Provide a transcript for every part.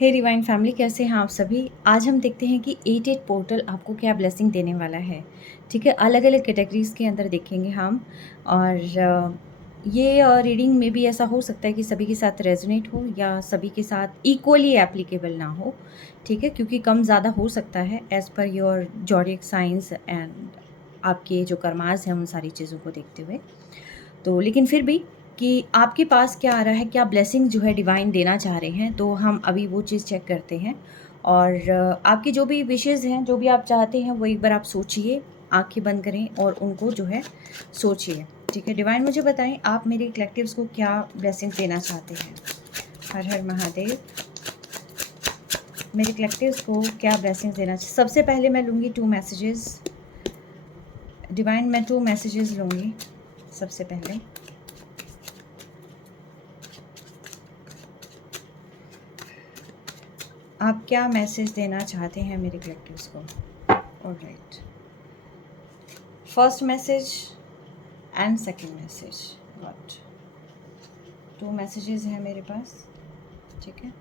हे divine family, कैसे हैं आप सभी। आज हम देखते हैं कि 88 पोर्टल आपको क्या ब्लेसिंग देने वाला है। ठीक है, अलग अलग कैटेगरीज के अंदर देखेंगे हम। और ये रीडिंग में भी ऐसा हो सकता है कि सभी के साथ रेजोनेट हो या सभी के साथ इक्वली एप्लीकेबल ना हो। ठीक है, क्योंकि कम ज़्यादा हो सकता है as per your zodiac science and आपके जो कर्मास हैं उन सारी चीज़ों को देखते हुए। तो लेकिन फिर भी कि आपके पास क्या आ रहा है, क्या ब्लेसिंग जो है डिवाइन देना चाह रहे हैं, तो हम अभी वो चीज़ चेक करते हैं। और आपकी जो भी विशेज़ हैं, जो भी आप चाहते हैं, वो एक बार आप सोचिए, आंखें बंद करें और उनको जो है सोचिए। ठीक है, डिवाइन मुझे बताएं आप मेरे कलेक्टिव्स को क्या ब्लेसिंग देना चाहते हैं। हर हर महादेव, मेरे कलेक्टिव्स को क्या ब्लेसिंग देना चाहिए। सबसे पहले मैं लूँगी 2 मैसेजेस। डिवाइन मैं 2 मैसेजेस लूँगी सबसे पहले। आप क्या मैसेज देना चाहते हैं मेरे कलेक्टिव्स को। Alright, first message and second message. Got 2 messages हैं मेरे पास। ठीक है,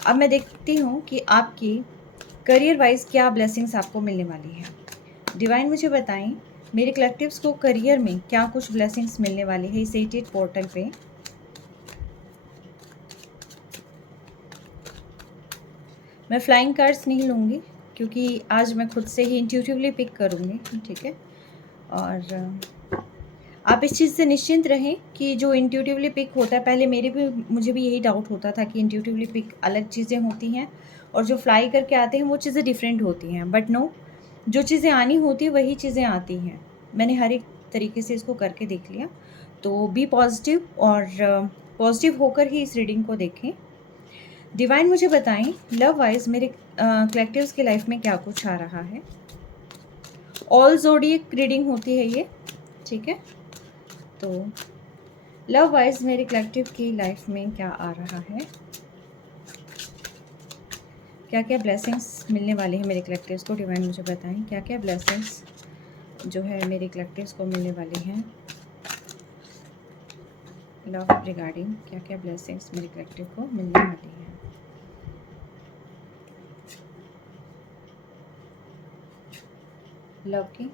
अब मैं देखती हूँ कि आपकी करियर वाइज क्या ब्लेसिंग्स आपको मिलने वाली है। डिवाइन मुझे बताएं मेरे कलेक्टिव्स को करियर में क्या कुछ ब्लेसिंग्स मिलने वाली है इस 88 पोर्टल पे। मैं फ्लाइंग कार्ड्स नहीं लूँगी क्योंकि आज मैं खुद से ही इंट्यूटिवली पिक करूँगी। ठीक है, और आप इस चीज़ से निश्चिंत रहें कि जो इंट्यूटिवली पिक होता है, पहले मुझे भी यही डाउट होता था कि इंट्यूटिवली पिक अलग चीज़ें होती हैं और जो फ्लाई करके आते हैं वो चीज़ें डिफरेंट होती हैं। बट नो, जो चीज़ें आनी होती है वही चीज़ें आती हैं। मैंने हर एक तरीके से इसको करके देख लिया। तो बी पॉजिटिव और पॉजिटिव होकर ही इस रीडिंग को देखें। डिवाइन मुझे बताएं लव वाइज मेरे कलेक्टिव्स के लाइफ में क्या कुछ आ रहा है। ऑल ज़ोडिएक रीडिंग होती है ये। ठीक है, तो लव वाइज मेरे कलेक्टिव की लाइफ में क्या आ रहा है, क्या क्या ब्लेसिंग्स मिलने वाले हैं मेरे कलेक्टिव्स को। डिवाइन मुझे बताएं क्या क्या ब्लेसिंग्स जो है मेरे कलेक्टिव्स को मिलने वाली हैं। लव रिगार्डिंग क्या क्या ब्लेसिंग्स मेरे कलेक्टिव को मिलने वाली है। लव की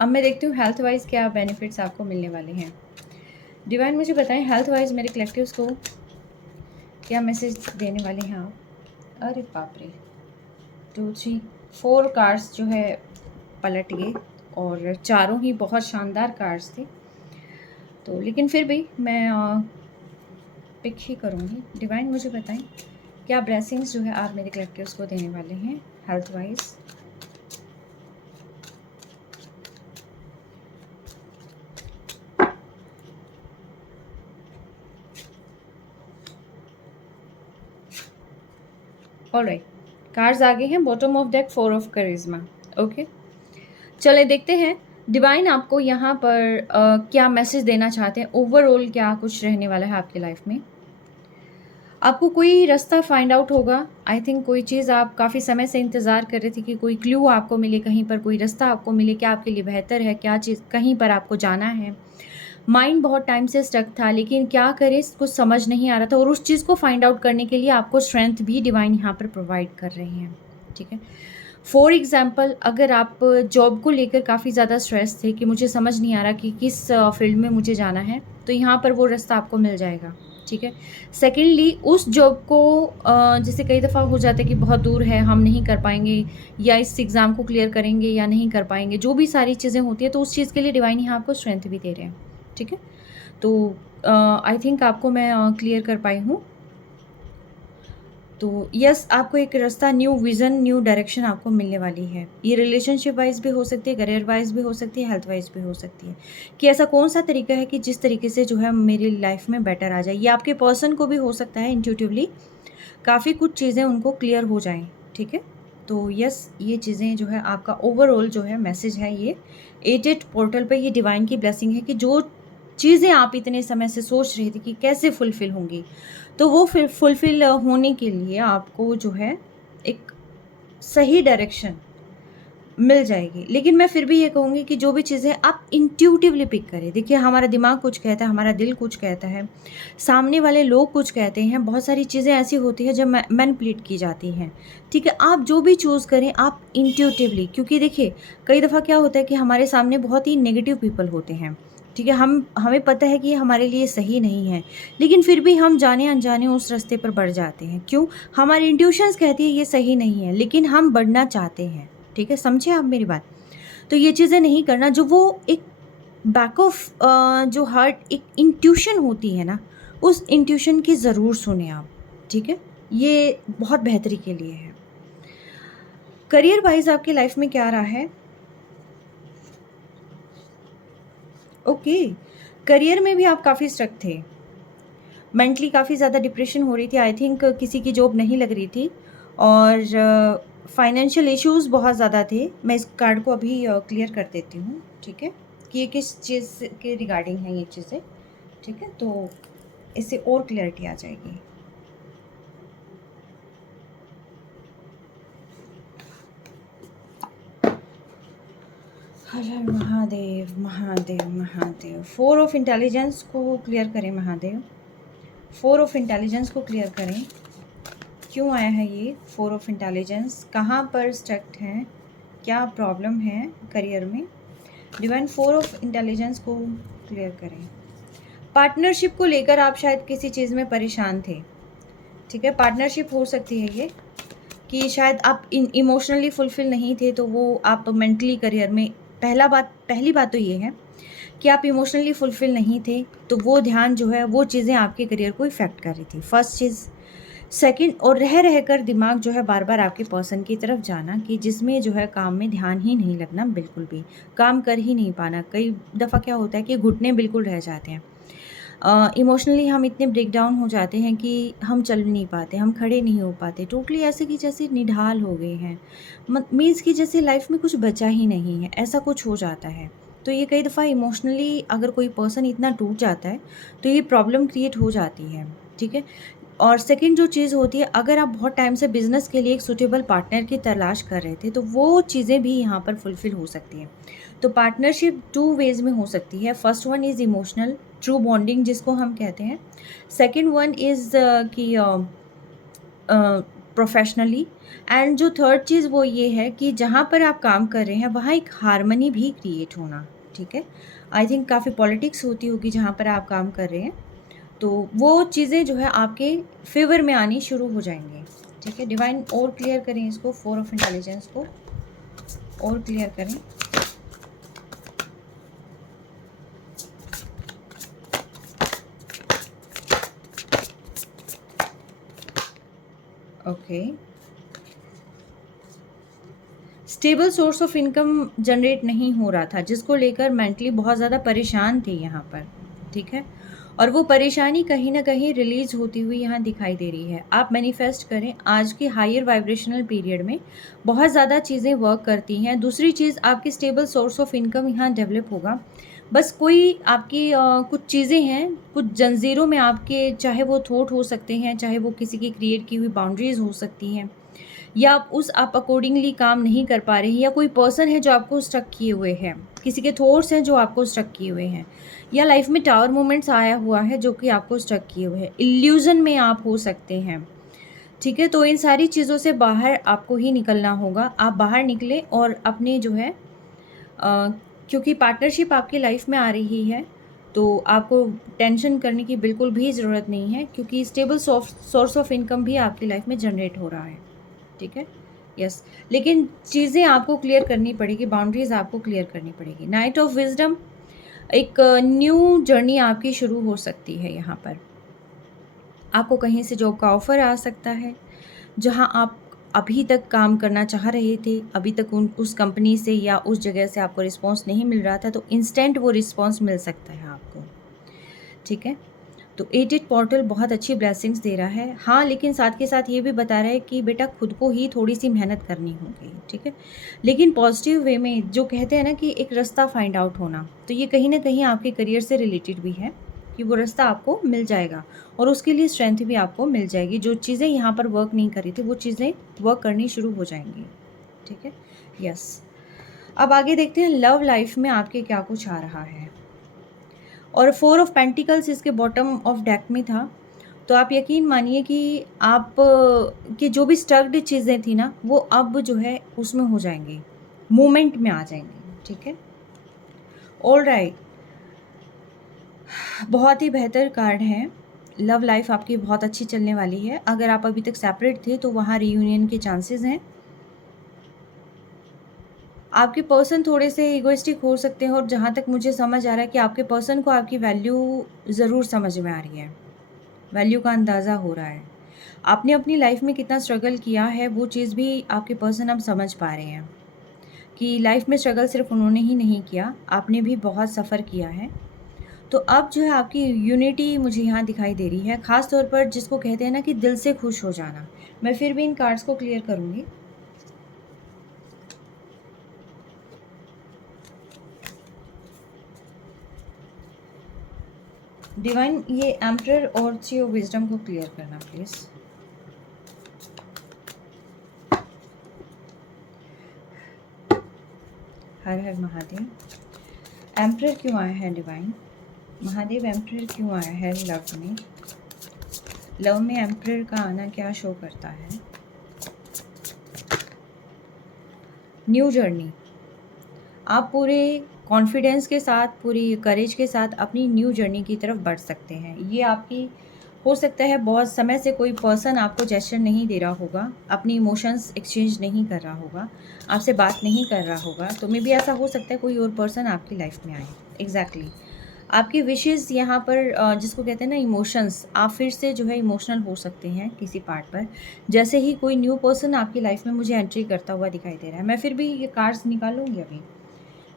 अब मैं देखती हूँ हेल्थ वाइज क्या बेनिफिट्स आपको मिलने वाले हैं। डिवाइन मुझे बताएं हेल्थ वाइज मेरे कलेक्टिव्स को क्या मैसेज देने वाले हैं आप। अरे बाप रे, 2 3 4 कार्ड्स जो है पलट गए और चारों ही बहुत शानदार कार्ड्स थे। तो लेकिन फिर भी मैं पिक ही करूँगी। डिवाइन मुझे बताएं क्या ब्लेसिंग्स जो है आप मेरे कलेक्टिव्स को देने वाले हैं हेल्थ वाइज। ऑलराइट, कार्ड्स आगे हैं bottom of deck 4 of Karishma. Okay, चले देखते हैं डिवाइन आपको यहाँ पर क्या मैसेज देना चाहते हैं। ओवरऑल क्या कुछ रहने वाला है आपकी लाइफ में। आपको कोई रास्ता फाइंड आउट होगा। आई थिंक कोई चीज़ आप काफ़ी समय से इंतज़ार कर रहे थे कि कोई क्लू आपको मिले, कहीं पर कोई रास्ता आपको मिले, क्या आपके लिए बेहतर है, क्या चीज़ कहीं पर आपको जाना है। माइंड बहुत टाइम से स्टक था, लेकिन क्या करें कुछ समझ नहीं आ रहा था, और उस चीज़ को फाइंड आउट करने के लिए आपको स्ट्रेंथ भी डिवाइन यहाँ पर प्रोवाइड कर रहे हैं। ठीक है, फॉर एग्ज़ाम्पल अगर आप जॉब को लेकर काफ़ी ज़्यादा स्ट्रेस थे कि मुझे समझ नहीं आ रहा कि किस फील्ड में मुझे जाना है, तो यहाँ पर वो रास्ता आपको मिल जाएगा। ठीक है, सेकेंडली उस जॉब को जैसे कई दफ़ा हो जाता है कि बहुत दूर है, हम नहीं कर पाएंगे, या इस एग्ज़ाम को क्लियर करेंगे या नहीं कर पाएंगे, जो भी सारी चीज़ें होती है, तो उस चीज़ के लिए डिवाइन यहाँ आपको स्ट्रेंथ भी दे रहे हैं। ठीक है, तो आई थिंक आपको मैं क्लियर कर पाई हूँ। तो यस, आपको एक रास्ता, न्यू विज़न, न्यू डायरेक्शन आपको मिलने वाली है। ये रिलेशनशिप वाइज भी हो सकती है, करियर वाइज भी हो सकती है, हेल्थ वाइज भी हो सकती है, कि ऐसा कौन सा तरीका है कि जिस तरीके से जो है मेरी लाइफ में बेटर आ जाए। ये आपके पर्सन को भी हो सकता है इंट्यूटिवली काफ़ी कुछ चीज़ें उनको क्लियर हो जाएं। ठीक है, तो यस, ये चीज़ें जो है आपका ओवरऑल जो है मैसेज है ये 88 पोर्टल पे। ये डिवाइन की ब्लेसिंग है कि जो चीज़ें आप इतने समय से सोच रहे थे कि कैसे फुलफ़िल होंगी, तो वो फिर फुलफ़िल होने के लिए आपको जो है एक सही डायरेक्शन, मिल जाएगी। लेकिन मैं फिर भी ये कहूँगी कि जो भी चीज़ें आप इंट्यूटिवली पिक करें। देखिए हमारा दिमाग कुछ कहता है, हमारा दिल कुछ कहता है, सामने वाले लोग कुछ कहते हैं, बहुत सारी चीज़ें ऐसी होती हैं जो मैनिपुलेट की जाती हैं, ठीक है? आप जो भी चूज़ करें आप इंट्यूटिवली, क्योंकि देखिए कई दफ़ा क्या होता है कि हमारे सामने बहुत ही नेगेटिव पीपल होते हैं, ठीक है? हमें पता है कि ये हमारे लिए सही नहीं है, लेकिन फिर भी हम जाने-अनजाने उस रास्ते पर बढ़ जाते हैं। क्यों? हमारी इंट्यूशंस कहती है ये सही नहीं है, लेकिन हम बढ़ना चाहते हैं, ठीक है? समझे आप मेरी बात? तो ये चीज़ें नहीं करना, जो वो एक बैक ऑफ जो हार्ट एक इंट्यूशन होती है ना, उस इंट्यूशन की ज़रूर सुनें आप, ठीक है? ये बहुत बेहतरी के लिए है। करियर वाइज़ आपकी लाइफ में क्या रहा है? ओके, करियर में भी आप काफ़ी स्ट्रक थे। मेंटली काफ़ी ज़्यादा डिप्रेशन हो रही थी, आई थिंक किसी की जॉब नहीं लग रही थी और फाइनेंशियल इश्यूज़ बहुत ज़्यादा थे। मैं इस कार्ड को अभी क्लियर कर देती हूँ, ठीक है? कि ये किस चीज़ के रिगार्डिंग है ये चीज़ें, ठीक है? तो इससे और क्लैरिटी आ जाएगी। हर हर महादेव, महादेव, महादेव। 4 ऑफ इंटेलिजेंस को क्लियर करें महादेव। 4 ऑफ इंटेलिजेंस को क्लियर करें। क्यों आया है ये 4 ऑफ इंटेलिजेंस? कहाँ पर स्टक हैं? क्या प्रॉब्लम है करियर में? डिवाइन 4 ऑफ इंटेलिजेंस को क्लियर करें। पार्टनरशिप को लेकर आप शायद किसी चीज़ में परेशान थे, ठीक है? पार्टनरशिप हो सकती है ये कि शायद आप इमोशनली फुलफिल नहीं थे, तो वो आप मेंटली करियर में पहली बात तो ये है कि आप इमोशनली फुलफिल नहीं थे, तो वो ध्यान जो है वो चीज़ें आपके करियर को इफ़ेक्ट कर रही थी, फर्स्ट चीज़। सेकंड, और रह कर दिमाग जो है बार बार आपके पर्सन की तरफ जाना कि जिसमें जो है काम में ध्यान ही नहीं लगना, बिल्कुल भी काम कर ही नहीं पाना। कई दफ़ा क्या होता है कि घुटने बिल्कुल रह जाते हैं, इमोशनली हम इतने ब्रेक डाउन हो जाते हैं कि हम चल नहीं पाते, हम खड़े नहीं हो पाते, टोटली ऐसे कि जैसे निढाल हो गए हैं, मीन्स कि जैसे लाइफ में कुछ बचा ही नहीं है, ऐसा कुछ हो जाता है। तो ये कई दफ़ा इमोशनली अगर कोई पर्सन इतना टूट जाता है तो ये प्रॉब्लम क्रिएट हो जाती है, ठीक है? और सेकंड जो चीज़ होती है, अगर आप बहुत टाइम से बिज़नेस के लिए एक सूटेबल पार्टनर की तलाश कर रहे थे, तो वो चीज़ें भी यहाँ पर फुलफ़िल हो सकती हैं। तो पार्टनरशिप 2 वेज़ में हो सकती है। First one is emotional true bonding जिसको हम कहते हैं। सेकंड वन इज़ कि प्रोफेशनली, एंड जो थर्ड चीज़ वो ये है कि जहाँ पर आप काम कर रहे हैं वहाँ एक हार्मनी भी क्रिएट होना, ठीक है? आई थिंक काफ़ी पॉलिटिक्स होती होगी जहाँ पर आप काम कर रहे हैं, तो वो चीज़ें जो है आपके फेवर में आनी शुरू हो जाएंगी, ठीक है? डिवाइन और क्लियर करें इसको, 4 ऑफ इंटेलिजेंस को और क्लियर करें। Okay, stable source of income generate नहीं हो रहा था, जिसको लेकर मेंटली बहुत ज़्यादा परेशान थे यहाँ पर, ठीक है? और वो परेशानी कहीं ना कहीं रिलीज होती हुई यहाँ दिखाई दे रही है। आप मैनिफेस्ट करें, आज के हायर वाइब्रेशनल पीरियड में बहुत ज़्यादा चीज़ें वर्क करती हैं। दूसरी चीज़, आपकी स्टेबल सोर्स ऑफ इनकम यहाँ डेवलप होगा। बस कोई आपकी कुछ चीज़ें हैं, कुछ जंजीरों में आपके, चाहे वो थॉट हो सकते हैं, चाहे वो किसी की क्रिएट की हुई बाउंड्रीज हो सकती हैं, या आप अकॉर्डिंगली काम नहीं कर पा रहे हैं, या कोई पर्सन है जो आपको स्ट्रक किए हुए हैं, किसी के थॉट्स हैं जो आपको स्ट्रक किए हुए हैं, या लाइफ में टावर मोमेंट्स आया हुआ है जो कि आपको स्ट्रक किए हुए हैं, इल्यूजन में आप हो सकते हैं, ठीक है? तो इन सारी चीज़ों से बाहर आपको ही निकलना होगा। आप बाहर निकले और अपने जो है क्योंकि पार्टनरशिप आपकी लाइफ में आ रही है, तो आपको टेंशन करने की बिल्कुल भी ज़रूरत नहीं है, क्योंकि स्टेबल सोर्स ऑफ इनकम भी आपकी लाइफ में जनरेट हो रहा है, ठीक है? यस, लेकिन चीज़ें आपको क्लियर करनी पड़ेगी, बाउंड्रीज आपको क्लियर करनी पड़ेगी। नाइट ऑफ विजडम, एक न्यू जर्नी आपकी शुरू हो सकती है। यहाँ पर आपको कहीं से जॉब का ऑफर आ सकता है, जहाँ आप अभी तक काम करना चाह रहे थे, अभी तक उस कंपनी से या उस जगह से आपको रिस्पॉन्स नहीं मिल रहा था, तो इंस्टेंट वो रिस्पॉन्स मिल सकता है आपको, ठीक है? तो 88 पोर्टल बहुत अच्छी ब्लेसिंग्स दे रहा है, हाँ, लेकिन साथ के साथ ये भी बता रहा है कि बेटा खुद को ही थोड़ी सी मेहनत करनी होगी, ठीक है? लेकिन पॉजिटिव वे में, जो कहते हैं ना कि एक रास्ता फाइंड आउट होना, तो ये कहीं ना कहीं आपके करियर से रिलेटेड भी है कि वो रास्ता आपको मिल जाएगा और उसके लिए स्ट्रेंथ भी आपको मिल जाएगी। जो चीज़ें यहाँ पर वर्क नहीं करी थी वो चीज़ें वर्क करनी शुरू हो जाएंगी, ठीक है? यस, अब आगे देखते हैं लव लाइफ में आपके क्या कुछ आ रहा है। और 4 ऑफ पेंटिकल्स इसके बॉटम ऑफ डेक में था। तो आप यकीन मानिए कि आप की जो भी स्टक्ड चीज़ें थी ना, वो अब जो है उसमें हो जाएंगी, मूवमेंट में आ जाएंगी। ठीक है, ऑलराइट, बहुत ही बेहतर कार्ड है। लव लाइफ आपकी बहुत अच्छी चलने वाली है। अगर आप अभी तक सेपरेट थे तो वहाँ रीयूनियन के चांसेस हैं। आपके पर्सन थोड़े से इगोइस्टिक हो सकते हैं, और जहाँ तक मुझे समझ आ रहा है कि आपके पर्सन को आपकी वैल्यू ज़रूर समझ में आ रही है, वैल्यू का अंदाज़ा हो रहा है। आपने अपनी लाइफ में कितना स्ट्रगल किया है वो चीज़ भी आपके पर्सन अब समझ पा रहे हैं कि लाइफ में स्ट्रगल सिर्फ उन्होंने ही नहीं किया, आपने भी बहुत सफ़र किया है। तो अब जो है आपकी यूनिटी मुझे यहाँ दिखाई दे रही है, ख़ास तौर पर जिसको कहते हैं ना कि दिल से खुश हो जाना। मैं फिर भी इन कार्ड्स को क्लियर करूँगी। डिवाइन, ये एम्परर और थ्री ऑफ विजडम को क्लियर करना please. Her her Mahadev. Emperor क्यों आया है डिवाइन? महादेव, एम्परर क्यों आया है लव में? लव में एम्परर का आना क्या शो करता है? न्यू जर्नी, आप पूरे कॉन्फिडेंस के साथ, पूरी करेज के साथ अपनी न्यू जर्नी की तरफ बढ़ सकते हैं। ये आपकी हो सकता है बहुत समय से कोई पर्सन आपको जेस्चर नहीं दे रहा होगा, अपनी इमोशंस एक्सचेंज नहीं कर रहा होगा, आपसे बात नहीं कर रहा होगा, तो मे भी ऐसा हो सकता है कोई और पर्सन आपकी लाइफ में आए। एग्जैक्टली आपकी विशेज़ यहाँ पर जिसको कहते हैं ना इमोशंस, आप फिर से जो है इमोशनल हो सकते हैं किसी पार्ट पर, जैसे ही कोई न्यू पर्सन आपकी लाइफ में मुझे एंट्री करता हुआ दिखाई दे रहा है। मैं फिर भी ये कार्ड्स निकालूंगी अभी,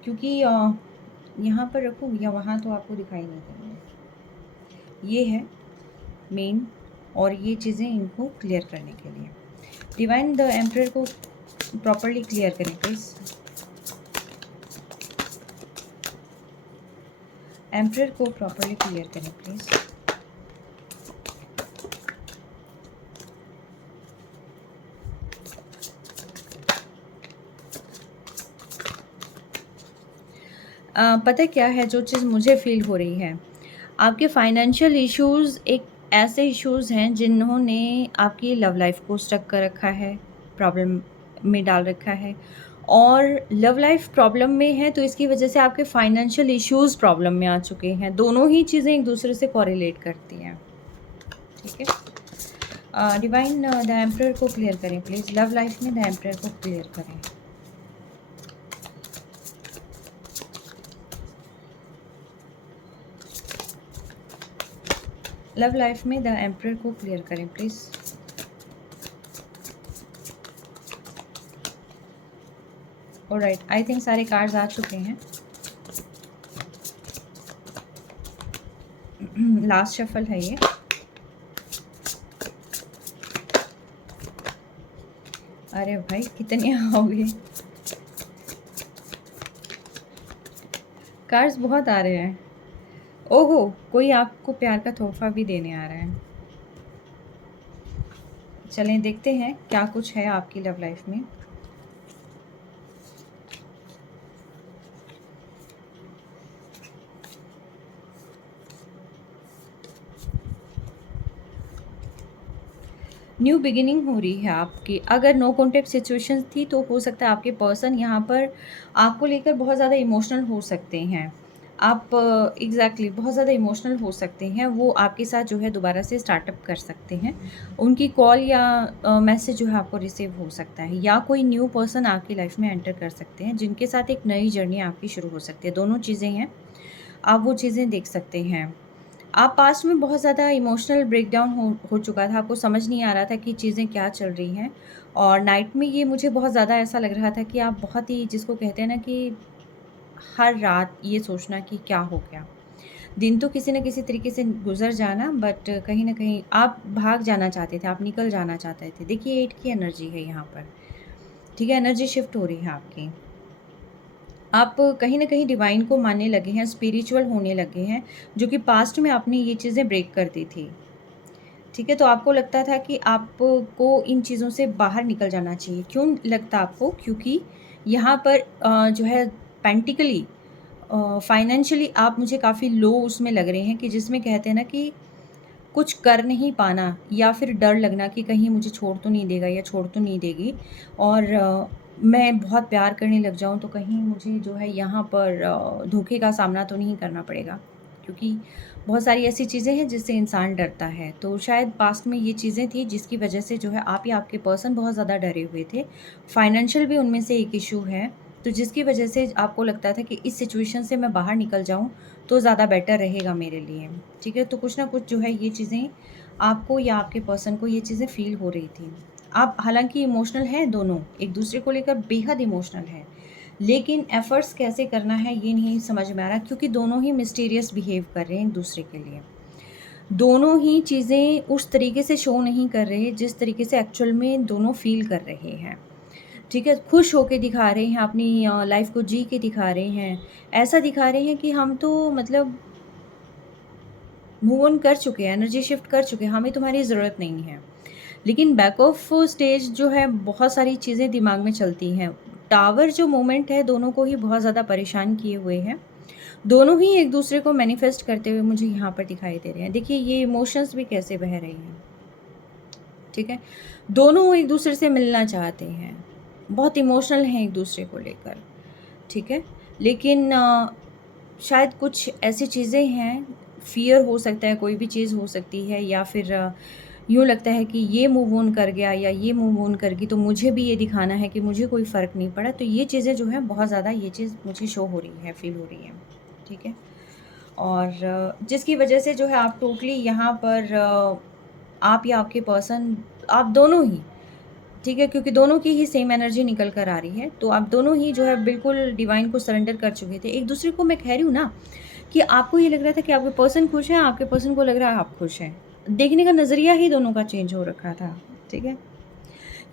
क्योंकि यहाँ पर रखूँ या वहाँ तो आपको दिखाई नहीं देंगे। ये है मेन, और ये चीज़ें इनको क्लियर करने के लिए डिवाइन द एम्परर को प्रॉपरली क्लियर करें प्लीज़। एम्परर को प्रॉपरली क्लियर करें प्लीज़। पता क्या है जो चीज़ मुझे फील हो रही है, आपके फाइनेंशियल इश्यूज़ एक ऐसे इश्यूज़ हैं जिन्होंने आपकी लव लाइफ को स्टक कर रखा है, प्रॉब्लम में डाल रखा है। और लव लाइफ प्रॉब्लम में है तो इसकी वजह से आपके फाइनेंशियल इश्यूज़ प्रॉब्लम में आ चुके हैं। दोनों ही चीज़ें एक दूसरे से कॉरिलेट करती हैं। ठीक है, डिवाइन द एम्परर को क्लियर करें प्लीज़। लव लाइफ में द एम्परर को क्लियर करें। लव लाइफ में द एम्परर को क्लियर करें प्लीज़। ऑलराइट, आई थिंक सारे कार्ड्स आ चुके हैं। लास्ट शफल है ये। अरे भाई कितने आओगे, कार्ड्स बहुत आ रहे हैं। ओहो, कोई आपको प्यार का तोहफा भी देने आ रहा है। चलें देखते हैं क्या कुछ है आपकी लव लाइफ में। न्यू बिगिनिंग हो रही है आपकी। अगर नो कॉन्टैक्ट सिचुएशन थी तो हो सकता है आपके पर्सन यहाँ पर आपको लेकर बहुत ज़्यादा इमोशनल हो सकते हैं। आप एग्जैक्टली बहुत ज़्यादा इमोशनल हो सकते हैं। वो आपके साथ जो है दोबारा से स्टार्टअप कर सकते हैं। उनकी कॉल या मैसेज जो है आपको रिसीव हो सकता है, या कोई न्यू पर्सन आपकी लाइफ में एंटर कर सकते हैं जिनके साथ एक नई जर्नी आपकी शुरू हो सकती है। दोनों चीज़ें हैं, आप वो चीज़ें देख सकते हैं। आप पास्ट में बहुत ज़्यादा इमोशनल ब्रेकडाउन हो चुका था, आपको समझ नहीं आ रहा था कि चीज़ें क्या चल रही हैं। और नाइट में ये मुझे बहुत ज़्यादा ऐसा लग रहा था कि आप बहुत ही, जिसको कहते हैं ना कि हर रात ये सोचना कि क्या हो गया। दिन तो किसी न किसी तरीके से गुजर जाना, बट कहीं न कहीं आप भाग जाना चाहते थे, आप निकल जाना चाहते थे। देखिए 8 की एनर्जी है यहाँ पर, ठीक है, एनर्जी शिफ्ट हो रही है आपकी। आप कहीं न कहीं डिवाइन को मानने लगे हैं, स्पिरिचुअल होने लगे हैं, जो कि पास्ट में आपने ये चीज़ें ब्रेक कर दी थी। ठीक है, तो आपको लगता था कि आपको इन चीज़ों से बाहर निकल जाना चाहिए। क्यों लगता आपको? क्योंकि यहाँ पर जो है पेंटिकली फाइनेंशियली आप मुझे काफ़ी लो उसमें लग रहे हैं, कि जिसमें कहते हैं ना कि कुछ कर नहीं पाना या फिर डर लगना कि कहीं मुझे छोड़ तो नहीं देगा या छोड़ तो नहीं देगी, और मैं बहुत प्यार करने लग जाऊँ तो कहीं मुझे जो है यहाँ पर धोखे का सामना तो नहीं करना पड़ेगा, क्योंकि बहुत सारी ऐसी चीज़ें हैं जिससे इंसान डरता है। तो शायद पास्ट में ये चीज़ें थी जिसकी वजह से जो है आप या आपके पर्सन बहुत ज़्यादा डरे हुए थे। फाइनेंशियल भी उनमें से एक इश्यू है, तो जिसकी वजह से आपको लगता था कि इस सिचुएशन से मैं बाहर निकल जाऊँ तो ज़्यादा बेटर रहेगा मेरे लिए, ठीक है? तो कुछ ना कुछ जो है ये चीज़ें आपको या आपके पर्सन को ये चीज़ें फ़ील हो रही थी। आप हालाँकि इमोशनल हैं दोनों, एक-दूसरे को लेकर बेहद इमोशनल हैं, लेकिन एफ़र्ट्स कैसे करना है ये नहीं समझ में आ रहा, क्योंकि दोनों ही मिस्टीरियस बिहेव कर रहे हैं एक-दूसरे के लिए। दोनों ही चीज़ें उस तरीके से शो नहीं कर रहे जिस तरीके से एक्चुअल में दोनों फ़ील कर रहे हैं। ठीक है? खुश होके दिखा रहे हैं, अपनी लाइफ़ को जी के दिखा रहे हैं। ऐसा दिखा रहे हैं कि हम तो मतलब मूव ऑन कर चुके हैं, एनर्जी शिफ्ट कर चुके हैं, हमें तुम्हारी ज़रूरत नहीं है। लेकिन बैक ऑफ स्टेज जो है बहुत सारी चीज़ें दिमाग में चलती हैं। टावर जो मोमेंट है दोनों को ही बहुत ज़्यादा परेशान किए हुए है। दोनों ही एक-दूसरे को मैनिफेस्ट करते हुए मुझे यहाँ पर दिखाई दे रहे हैं। देखिए ये इमोशंस भी कैसे बह रही हैं, ठीक है? दोनों एक-दूसरे से मिलना चाहते हैं, बहुत इमोशनल हैं एक-दूसरे को लेकर, ठीक है? लेकिन शायद कुछ ऐसी चीज़ें हैं, फ़ियर हो सकता है, कोई भी चीज़ हो सकती है, या फिर यूँ लगता है कि ये मूव ऑन कर गया या ये मूव ऑन कर गई तो मुझे भी ये दिखाना है कि मुझे कोई फ़र्क नहीं पड़ा। तो ये चीज़ें जो हैं बहुत ज़्यादा ये चीज़ मुझे शो हो रही है, फ़ील हो रही है, ठीक है? और जिसकी वजह से जो है आप टोटली यहाँ पर आप या आपके पर्सन, आप दोनों ही, ठीक है? क्योंकि दोनों की ही सेम एनर्जी निकल कर आ रही है, तो आप दोनों ही जो है बिल्कुल डिवाइन को सरेंडर कर चुके थे। एक-दूसरे को मैं कह रही हूँ ना कि आपको ये लग रहा था कि आपके पर्सन खुश हैं, आपके पर्सन को लग रहा है आप खुश हैं। देखने का नज़रिया ही दोनों का चेंज हो रखा था, ठीक है?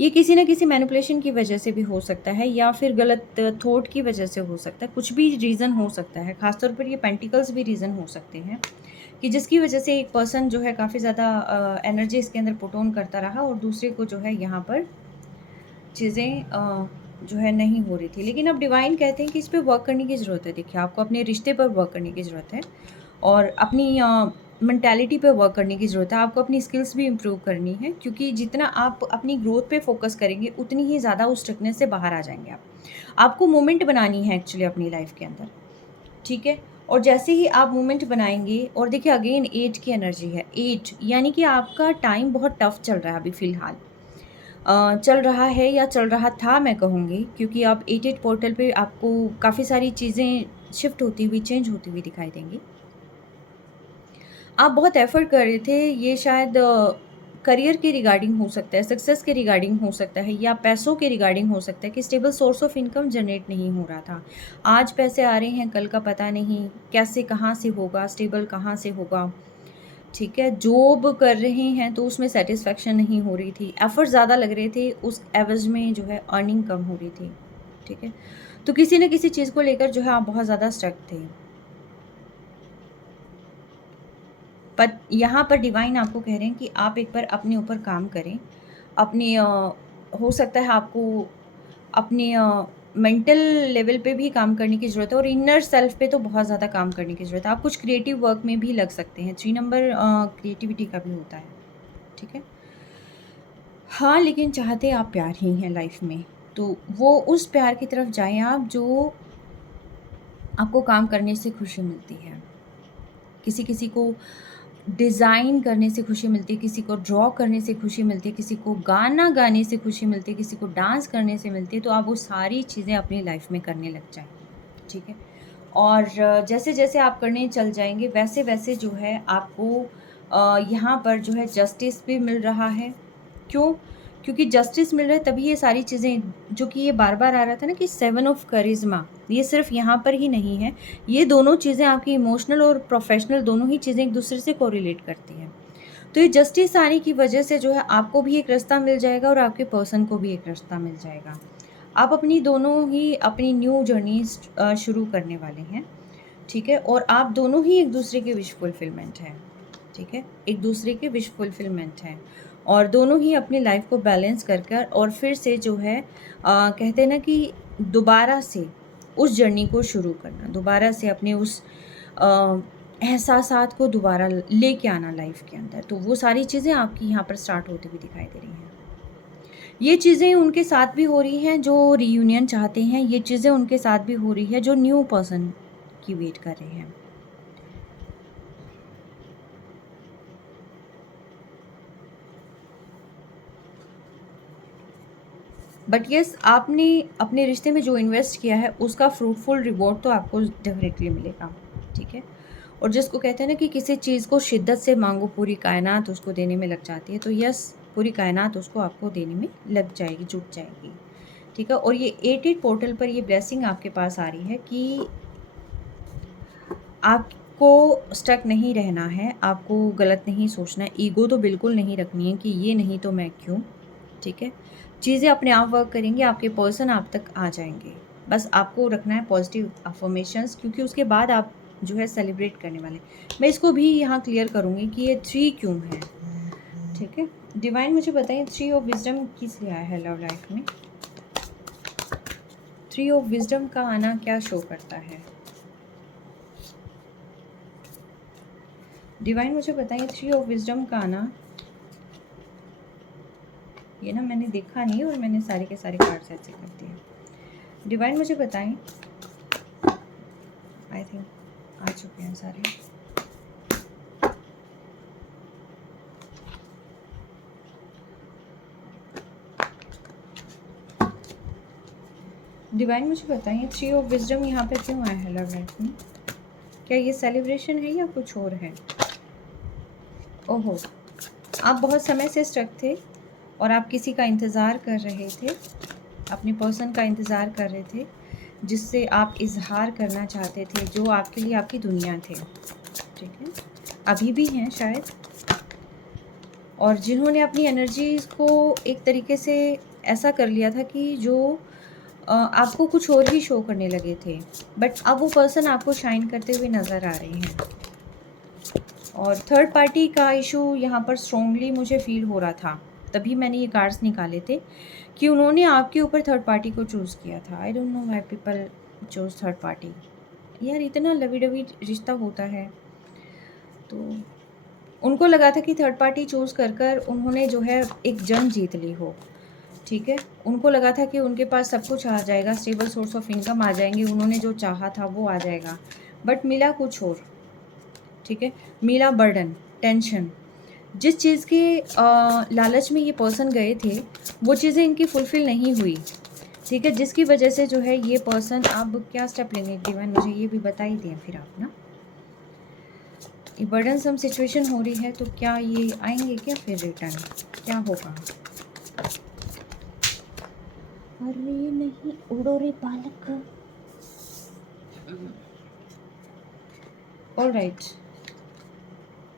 ये किसी न किसी मैनिपुलेशन की वजह से भी हो सकता है या फिर गलत थॉट की वजह से हो सकता है, कुछ भी रीज़न हो सकता है। ख़ास तौर पर ये पेंटिकल्स भी रीज़न हो सकते हैं कि जिसकी वजह से एक पर्सन जो है काफ़ी ज़्यादा एनर्जी इसके अंदर पुट ऑन करता रहा और दूसरे को जो है यहाँ पर चीज़ें जो है नहीं हो रही थी। लेकिन अब डिवाइन कहते हैं कि इस पे वर्क करने की ज़रूरत है। देखिए, आपको अपने रिश्ते पर वर्क करने की ज़रूरत है और अपनी मेंटालिटी पे वर्क करने की ज़रूरत है। आपको अपनी स्किल्स भी इम्प्रूव करनी है, क्योंकि जितना आप अपनी ग्रोथ पे फ़ोकस करेंगे, उतनी ही ज़्यादा उस स्टकनेस से बाहर आ जाएँगे आप। आपको मूवमेंट बनानी है एक्चुअली अपनी लाइफ़ के अंदर, ठीक है? और जैसे ही आप मूवमेंट बनाएँगे, और देखिए अगेन 8 की एनर्जी है, 8 यानी कि आपका टाइम बहुत टफ़ चल रहा है अभी फ़िलहाल। चल रहा है या चल रहा था मैं कहूँगी, क्योंकि आप 88 पोर्टल पे आपको काफ़ी सारी चीज़ें शिफ्ट होती हुई, चेंज होती हुई दिखाई देंगी। आप बहुत एफ़र्ट कर रहे थे, ये शायद करियर के रिगार्डिंग हो सकता है, सक्सेस के रिगार्डिंग हो सकता है, या पैसों के रिगार्डिंग हो सकता है कि stable source of income generate नहीं हो रहा था। आज पैसे आ रहे हैं, कल का पता नहीं, कैसे कहाँ से होगा, स्टेबल कहाँ से होगा। ठीक है, जॉब कर रहे हैं तो उसमें सैटिस्फैक्शन नहीं हो रही थी, एफ़र्ट ज़्यादा लग रहे थे, उस एवज़ में जो है अर्निंग कम हो रही थी, ठीक है? तो किसी न किसी चीज़ को लेकर जो है आप बहुत ज़्यादा स्टक थे। पर यहाँ पर डिवाइन आपको कह रहे हैं कि आप एक बार अपने ऊपर काम करें। अपनी हो सकता है आपको अपने मेंटल लेवल पे भी काम करने की ज़रूरत है और इनर सेल्फ पे तो बहुत ज़्यादा काम करने की ज़रूरत है। आप कुछ क्रिएटिव वर्क में भी लग सकते हैं। 3 नंबर क्रिएटिविटी का भी होता है, ठीक है? हाँ, लेकिन चाहते आप प्यार ही हैं लाइफ़ में, तो वो उस प्यार की तरफ जाएँ आप जो आपको काम करने से खुशी मिलती है। किसी-किसी को डिज़ाइन करने से खुशी मिलती है, किसी को ड्रॉ करने से खुशी मिलती है, किसी को गाना गाने से खुशी मिलती है, किसी को डांस करने से मिलती है, तो आप वो सारी चीज़ें अपनी लाइफ़ में करने लग जाएँ, ठीक है? और जैसे-जैसे आप करने चल जाएँगे, वैसे-वैसे जो है आपको यहाँ पर जो है जस्टिस भी मिल रहा है। क्यों? क्योंकि जस्टिस मिल रहा है तभी ये सारी चीज़ें, जो कि ये बार-बार आ रहा था ना कि 7 ऑफ करिश्मा, ये सिर्फ़ यहाँ पर ही नहीं है। ये दोनों चीज़ें आपकी इमोशनल और प्रोफ़ेशनल दोनों ही चीज़ें एक-दूसरे से कोरिलेट करती हैं। तो ये जस्टिस आने की वजह से जो है आपको भी एक रास्ता मिल जाएगा और आपके पर्सन को भी एक रास्ता मिल जाएगा। आप अपनी दोनों ही अपनी न्यू जर्नी शुरू करने वाले हैं, ठीक है? और आप दोनों ही एक-दूसरे के विश फुलफिलमेंट हैं, ठीक है, एक दूसरे के विश फुलफिलमेंट हैं और दोनों ही अपनी लाइफ को बैलेंस कर कर और फिर से जो है कहते हैं ना कि दोबारा से उस जर्नी को शुरू करना, दोबारा से अपने उस अ, एहसासात को दोबारा लेके आना लाइफ के अंदर। तो वो सारी चीज़ें आपकी यहाँ पर स्टार्ट होती हुई दिखाई दे रही हैं। ये चीज़ें उनके साथ भी हो रही हैं जो रियूनियन चाहते हैं, ये चीज़ें उनके साथ भी हो रही है जो न्यू पर्सन की वेट कर रहे हैं। बट यस, आपने अपने रिश्ते में जो इन्वेस्ट किया है उसका फ्रूटफुल रिवॉर्ड तो आपको डेफिनेटली मिलेगा, ठीक है। और जिसको कहते हैं ना कि किसी चीज़ को शिद्दत से मांगो पूरी कायनात उसको देने में लग जाती है, तो यस, पूरी कायनात उसको आपको देने में लग जाएगी, जुट जाएगी, ठीक है। और ये 88 पोर्टल पर ये ब्लेसिंग आपके पास आ रही है कि आपको स्टक नहीं रहना है, आपको गलत नहीं सोचना है, ईगो तो बिल्कुल नहीं रखनी है कि ये नहीं तो मैं क्यों, ठीक है। चीज़ें अपने आप वर्क करेंगी, आपके पर्सन आप तक आ जाएंगे। बस आपको रखना है पॉजिटिव अफर्मेशंस, क्योंकि उसके बाद आप जो है सेलिब्रेट करने वाले। मैं इसको भी यहाँ क्लियर करूँगी कि ये 3 क्यों है, ठीक है। डिवाइन मुझे बताइए 3 ऑफ विजडम किस लिए आया है लव लाइफ में? 3 ऑफ विजडम का आना क्या शो करता है? डिवाइन मुझे बताइए 3 ऑफ विजडम का आना। ये ना मैंने देखा नहीं और मैंने सारे के सारे कार्ड्स ऐसे कर दिए। डिवाइन मुझे बताएं, आई थिंक आ चुके हैं सारे। डिवाइन मुझे बताइए 3 ऑफ विजडम यहाँ पे क्यों आया है लव लाइफ में? क्या ये सेलिब्रेशन है या कुछ और है? ओहो, आप बहुत समय से स्टक थे और आप किसी का इंतज़ार कर रहे थे, अपने पर्सन का इंतज़ार कर रहे थे जिससे आप इजहार करना चाहते थे, जो आपके लिए आपकी दुनिया थे, ठीक है। अभी भी हैं शायद, और जिन्होंने अपनी एनर्जीज़ को एक तरीके से ऐसा कर लिया था कि जो आपको कुछ और ही शो करने लगे थे, बट अब वो पर्सन आपको शाइन करते हुए नज़र आ रहे हैं। और थर्ड पार्टी का इशू यहाँ पर स्ट्रॉन्गली मुझे फील हो रहा था, तभी मैंने ये कार्ड्स निकाले थे कि उन्होंने आपके ऊपर थर्ड पार्टी को चूज़ किया था। I don't know why people choose third party. यार इतना लवी डवी रिश्ता होता है, तो उनको लगा था कि थर्ड पार्टी चूज़ कर कर उन्होंने जो है एक जंग जीत ली हो, ठीक है। उनको लगा था कि उनके पास सब कुछ आ जाएगा, स्टेबल सोर्स ऑफ इनकम आ जाएंगे, उन्होंने जो चाहा था वो आ जाएगा, बट मिला कुछ और, ठीक है। मिला बर्डन, टेंशन। जिस चीज़ के लालच में ये पर्सन गए थे वो चीज़ें इनकी फुलफ़िल नहीं हुई, ठीक है, जिसकी वजह से जो है ये पर्सन अब क्या स्टेप लेंगे? डिवाइन मुझे ये भी बता ही दें फिर आप ना। ये बर्डन सम सिचुएशन हो रही है, तो क्या ये आएंगे क्या फिर रिटर्न, क्या होगा? अरे नहीं, उड़ो रे बालक। ऑलराइट,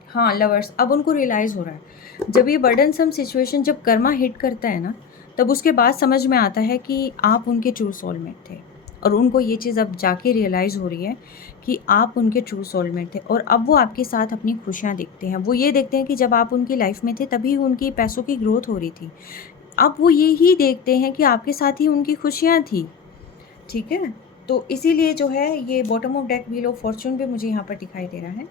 हाँ लवर्स, अब उनको रियलाइज़ हो रहा है। जब ये बर्डन सम सिचुएशन, जब कर्मा हिट करता है ना, तब उसके बाद समझ में आता है कि आप उनके ट्रू सोलमेट थे, और उनको ये चीज़ अब जाके रियलाइज़ हो रही है कि आप उनके ट्रू सोलमेट थे। और अब वो आपके साथ अपनी खुशियाँ देखते हैं। वो ये देखते हैं कि जब आप उनकी लाइफ में थे तभी उनकी पैसों की ग्रोथ हो रही थी, अब वो यही देखते हैं कि आपके साथ ही उनकी खुशियाँ थी, ठीक है। तो इसीलिए जो है ये bottom of deck wheel of Fortune भी मुझे यहाँ पर दिखाई दे रहा है।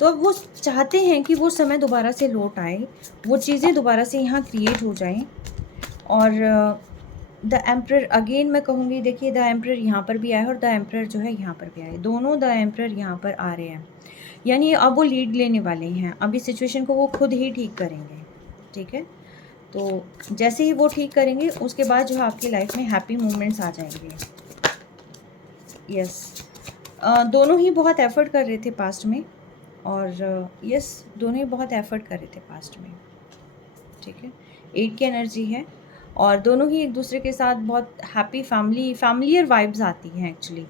तो अब वो चाहते हैं कि वो समय दोबारा से लौट आए, वो चीज़ें दोबारा से यहाँ क्रिएट हो जाएं। और द एम्परर अगेन मैं कहूँगी, देखिए द एम्परर यहाँ पर भी आया है और द एम्परर जो है यहाँ पर भी आए, दोनों द एम्परर यहाँ पर आ रहे हैं। यानी अब वो लीड लेने वाले हैं, अभी सिचुएशन को वो खुद ही ठीक करेंगे, ठीक है। तो जैसे ही वो ठीक करेंगे उसके बाद जो है आपकी लाइफ में हैप्पी मोमेंट्स आ जाएंगे। यस, दोनों ही बहुत एफर्ट कर रहे थे पास्ट में, और यस दोनों ही बहुत एफर्ट कर रहे थे पास्ट में, ठीक है। 8 की एनर्जी है और दोनों ही एक दूसरे के साथ बहुत हैप्पी फैमिलियर वाइब्स आती हैं एक्चुअली।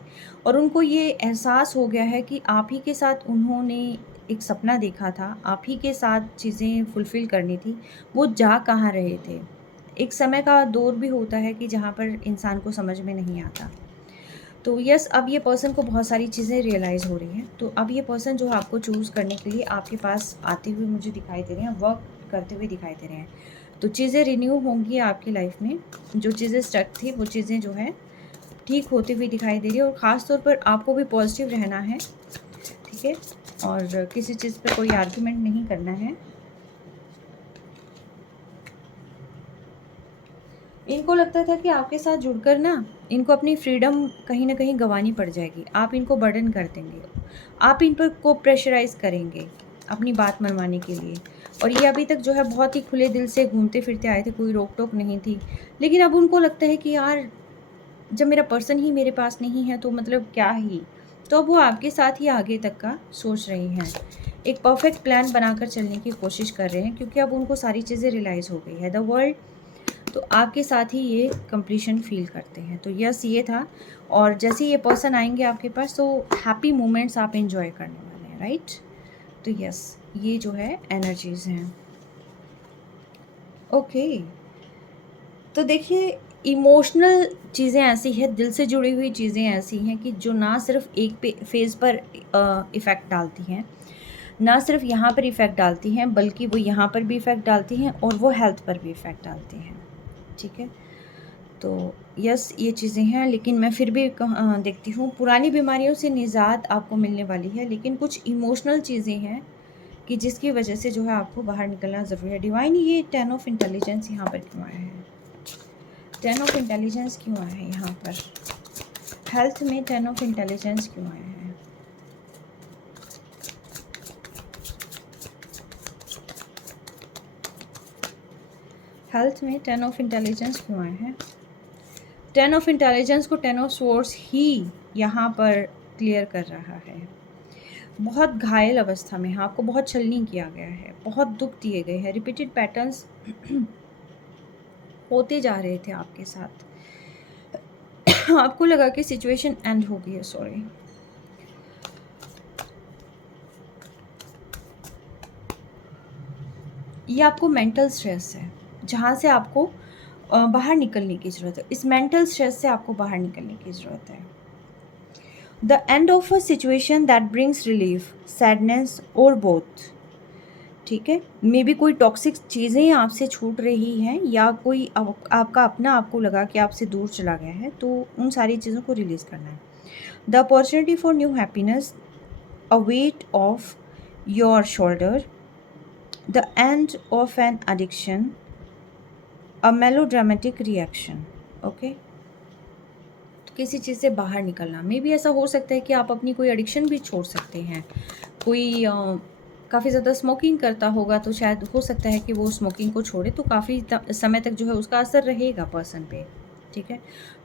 और उनको ये एहसास हो गया है कि आप ही के साथ उन्होंने एक सपना देखा था, आप ही के साथ चीज़ें फुलफ़िल करनी थी, वो जा कहाँ रहे थे। एक समय का दौर भी होता है कि जहाँ पर इंसान को समझ में नहीं आता। तो यस, अब ये पर्सन को बहुत सारी चीज़ें रियलाइज़ हो रही हैं। तो अब ये पर्सन जो है आपको चूज़ करने के लिए आपके पास आते हुए मुझे दिखाई दे रहे हैं, वर्क करते हुए दिखाई दे रहे हैं। तो चीज़ें रिन्यू होंगी आपकी लाइफ में, जो चीज़ें स्टक थी वो चीज़ें जो है ठीक होती हुई दिखाई दे रही है। और ख़ास तौर पर आपको भी पॉजिटिव रहना है, ठीक है, और किसी चीज़ पे कोई आर्ग्यूमेंट नहीं करना है। इनको लगता था कि आपके साथ जुड़कर ना इनको अपनी फ्रीडम कहीं न कहीं गँवानी पड़ जाएगी। आप इनको बर्डन कर देंगे। आप इन पर को प्रेशराइज़ करेंगे अपनी बात मनवाने के लिए। और ये अभी तक जो है बहुत ही खुले दिल से घूमते-फिरते आए थे, कोई रोक-टोक नहीं थी। लेकिन अब उनको लगता है कि यार, जब मेरा पर्सन ही मेरे पास नहीं है तो मतलब क्या ही। तो अब वो आपके साथ ही आगे तक का सोच रही हैं। एक परफेक्ट प्लान बनाकर चलने की कोशिश कर रहे हैं, क्योंकि अब उनको सारी चीज़ें रियलाइज़ हो गई है। द वर्ल्ड तो आपके साथ ही ये कंप्लीशन फ़ील करते हैं। तो यस, ये था। और जैसे ये पर्सन आएँगे आपके पास तो हैप्पी मोमेंट्स आप एन्जॉय करने वाले हैं, राइट? तो यस, ये जो है एनर्जीज़ हैं। ओके, तो देखिए, इमोशनल चीज़ें ऐसी हैं, दिल से जुड़ी हुई चीज़ें ऐसी हैं कि जो ना सिर्फ़ एक पे फ़ेज़ पर इफ़ेक्ट डालती हैं, ना सिर्फ़ यहाँ पर इफ़ेक्ट डालती हैं, बल्कि वो यहाँ पर भी इफ़ेक्ट डालती हैं और वो हेल्थ पर भी इफ़ेक्ट डालती हैं, ठीक है? तो यस, ये चीज़ें हैं। लेकिन मैं फिर भी देखती हूँ पुरानी बीमारियों से निजात आपको मिलने वाली है, लेकिन कुछ इमोशनल चीज़ें हैं कि जिसकी वजह से जो है आपको बाहर निकलना ज़रूरी है। डिवाइन, ये 10 ऑफ इंटेलिजेंस यहाँ पर क्यों आया है? 10 ऑफ इंटेलिजेंस क्यों आया है यहाँ पर? हेल्थ में 10 ऑफ इंटेलिजेंस क्यों आया है? हेल्थ में 10 ऑफ इंटेलिजेंस क्यों आया है? 10 ऑफ इंटेलिजेंस को 10 ऑफ स्वॉर्ड्स ही यहाँ पर क्लियर कर रहा है। बहुत घायल अवस्था में है, आपको बहुत छलनी किया गया है, बहुत दुख दिए गए हैं, रिपीटेड पैटर्न्स होते जा रहे थे आपके साथ। आपको लगा कि सिचुएशन एंड हो गई है, सॉरी। ये आपको मेंटल स्ट्रेस है, जहाँ से आपको बाहर निकलने की ज़रूरत है। इस मेंटल स्ट्रेस से आपको बाहर निकलने की ज़रूरत है। The end of a situation that brings relief, sadness और बोथ, ठीक है। मे बी कोई टॉक्सिक चीज़ें आपसे छूट रही हैं, या कोई आपका अपना आपको लगा कि आपसे दूर चला गया है, तो उन सारी चीज़ों को रिलीज़ करना है। The opportunity for new happiness, a weight of your shoulder, the end of an addiction, a melodramatic reaction. Okay, किसी चीज़ से बाहर निकलना, मे बी ऐसा हो सकता है कि आप अपनी कोई एडिक्शन भी छोड़ सकते हैं। कोई काफ़ी ज़्यादा स्मोकिंग करता होगा तो शायद हो सकता है कि वो स्मोकिंग को छोड़े, तो काफ़ी समय तक जो है उसका असर रहेगा पर्सन पे, ठीक है।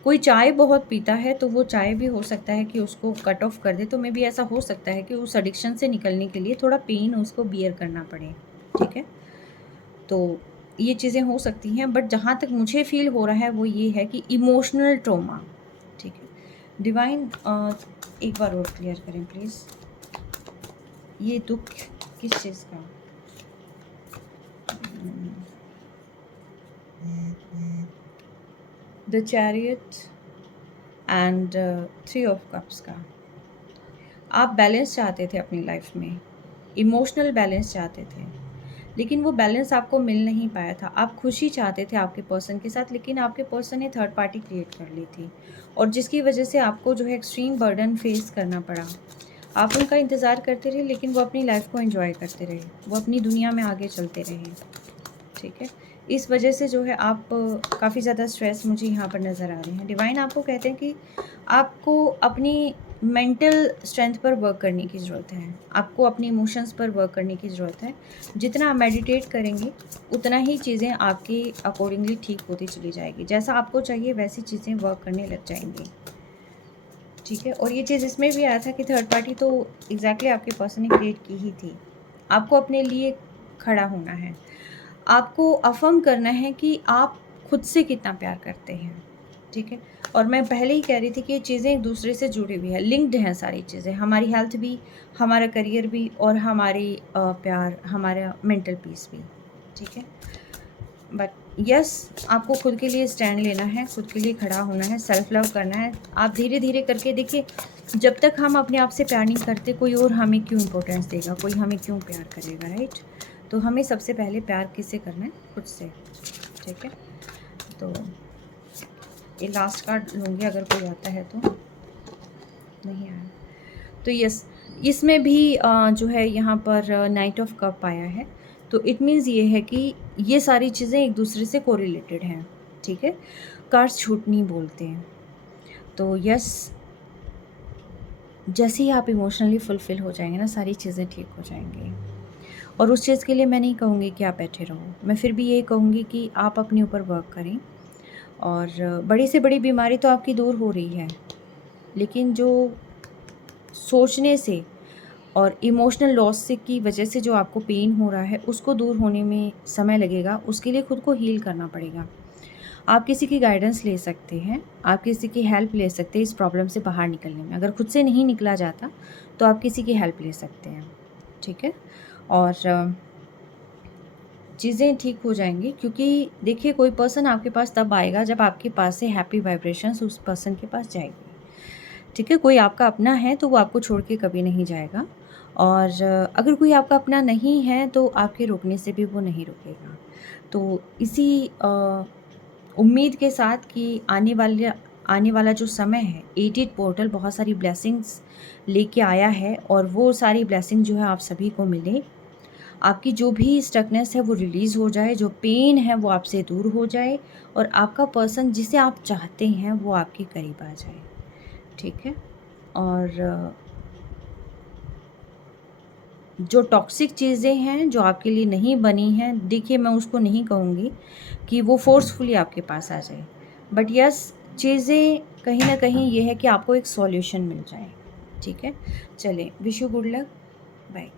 कोई चाय बहुत पीता है तो वो चाय भी हो सकता है कि उसको कट ऑफ कर दे, तो मे बी ऐसा हो सकता है कि उस एडिक्शन से निकलने के लिए थोड़ा पेन उसको बियर करना पड़े, ठीक है। तो ये चीज़ें हो सकती हैं, बट जहाँ तक मुझे फ़ील हो रहा है वो ये है कि इमोशनल ट्रॉमा, ठीक है। डिवाइन, एक बार और क्लियर करें प्लीज़, ये दुख किस चीज़ का? The chariot and 3 of cups का। आप बैलेंस चाहते थे अपनी लाइफ में, इमोशनल बैलेंस चाहते थे, लेकिन वो बैलेंस आपको मिल नहीं पाया था। आप खुशी चाहते थे आपके पर्सन के साथ, लेकिन आपके पर्सन ने थर्ड पार्टी क्रिएट कर ली थी, और जिसकी वजह से आपको जो है एक्सट्रीम बर्डन फेस करना पड़ा। आप उनका इंतज़ार करते रहे, लेकिन वो अपनी लाइफ को एंजॉय करते रहे, वो अपनी दुनिया में आगे चलते रहे, ठीक है। इस वजह से जो है आप काफ़ी ज़्यादा स्ट्रेस मुझे यहाँ पर नज़र आ रहे हैं। डिवाइन आपको कहते हैं कि आपको अपनी मेंटल स्ट्रेंथ पर वर्क करने की ज़रूरत है, आपको अपनी इमोशंस पर वर्क करने की ज़रूरत है। जितना आप मेडिटेट करेंगे उतना ही चीज़ें आपके अकॉर्डिंगली ठीक होती चली जाएगी, जैसा आपको चाहिए वैसी चीज़ें वर्क करने लग जाएंगी, ठीक है। और ये चीज़ इसमें भी आया था कि थर्ड पार्टी तो एग्जैक्टली आपके पर्सन ने क्रिएट की ही थी। आपको अपने लिए खड़ा होना है, आपको अफर्म करना है कि आप खुद से कितना प्यार करते हैं, ठीक है। और मैं पहले ही कह रही थी कि ये चीज़ें एक दूसरे से जुड़ी हुई है, लिंक्ड हैं सारी चीज़ें, हमारी हेल्थ भी, हमारा करियर भी, और हमारी प्यार, हमारा मेंटल पीस भी, ठीक है। बट यस, आपको खुद के लिए स्टैंड लेना है, खुद के लिए खड़ा होना है, सेल्फ लव करना है। आप धीरे धीरे करके देखिए, जब तक हम अपने आप से प्यार नहीं करते, कोई और हमें क्यों इम्पोर्टेंस देगा, कोई हमें क्यों प्यार करेगा, राइट? तो हमें सबसे पहले प्यार किससे करना है? खुद से, ठीक है? तो ये लास्ट कार्ड लूँगी, अगर कोई आता है तो। नहीं आया तो यस, इसमें भी जो है यहाँ पर नाइट ऑफ कप आया है। तो इट मीन्स ये है कि ये सारी चीज़ें एक दूसरे से कोरिलेटेड हैं, ठीक है? कार्ड्स झूठ नहीं बोलते हैं। तो यस, जैसे ही आप इमोशनली फुलफ़िल हो जाएंगे ना, सारी चीज़ें ठीक हो जाएंगी। और उस चीज़ के लिए मैं नहीं कहूँगी कि आप बैठे रहो, मैं फिर भी ये कहूँगी कि आप अपने ऊपर वर्क करें। और बड़ी से बड़ी बीमारी तो आपकी दूर हो रही है, लेकिन जो सोचने से और इमोशनल लॉस से की वजह से जो आपको पेन हो रहा है, उसको दूर होने में समय लगेगा। उसके लिए खुद को हील करना पड़ेगा। आप किसी की गाइडेंस ले सकते हैं, आप किसी की हेल्प ले सकते हैं इस प्रॉब्लम से बाहर निकलने में। अगर खुद से नहीं निकला जाता तो आप किसी की हेल्प ले सकते हैं, ठीक है? और चीज़ें ठीक हो जाएंगी, क्योंकि देखिए, कोई पर्सन आपके पास तब आएगा जब आपके पास से हैप्पी वाइब्रेशंस उस पर्सन के पास जाएगी, ठीक है? कोई आपका अपना है तो वो आपको छोड़ के कभी नहीं जाएगा। और अगर कोई आपका अपना नहीं है तो आपके रुकने से भी वो नहीं रुकेगा। तो इसी उम्मीद के साथ कि आने वाला जो समय है, एडिट पोर्टल बहुत सारी ब्लेसिंग्स लेके आया है, और वो सारी ब्लेसिंग जो है आप सभी को मिले। आपकी जो भी स्टकनेस है वो रिलीज़ हो जाए, जो पेन है वो आपसे दूर हो जाए, और आपका पर्सन जिसे आप चाहते हैं वो आपके करीब आ जाए, ठीक है? और जो टॉक्सिक चीज़ें हैं जो आपके लिए नहीं बनी हैं, देखिए, मैं उसको नहीं कहूँगी कि वो फ़ोर्सफुली आपके पास आ जाए, बट यस, चीज़ें कहीं न कहीं ये है कि आपको एक सॉल्यूशन मिल जाए, ठीक है? चलें, wish you good luck, bye.